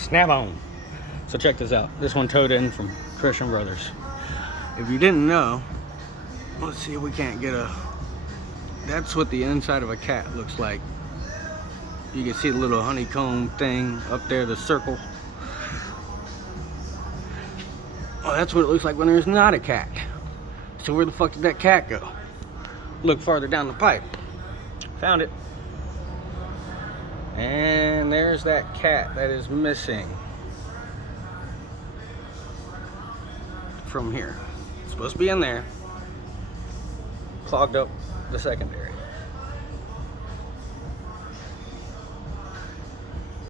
Snap on. So check this out. This one towed in from Christian Brothers. If you didn't know, let's see if we can't get a... That's what the inside of a cat looks like. You can see the little honeycomb thing up there, the circle. Oh, that's what it looks like when there's not a cat. So where the fuck did that cat go? Look farther down the pipe. Found it. And there's that cat that is missing from here. It's supposed to be in there. Clogged up the secondary.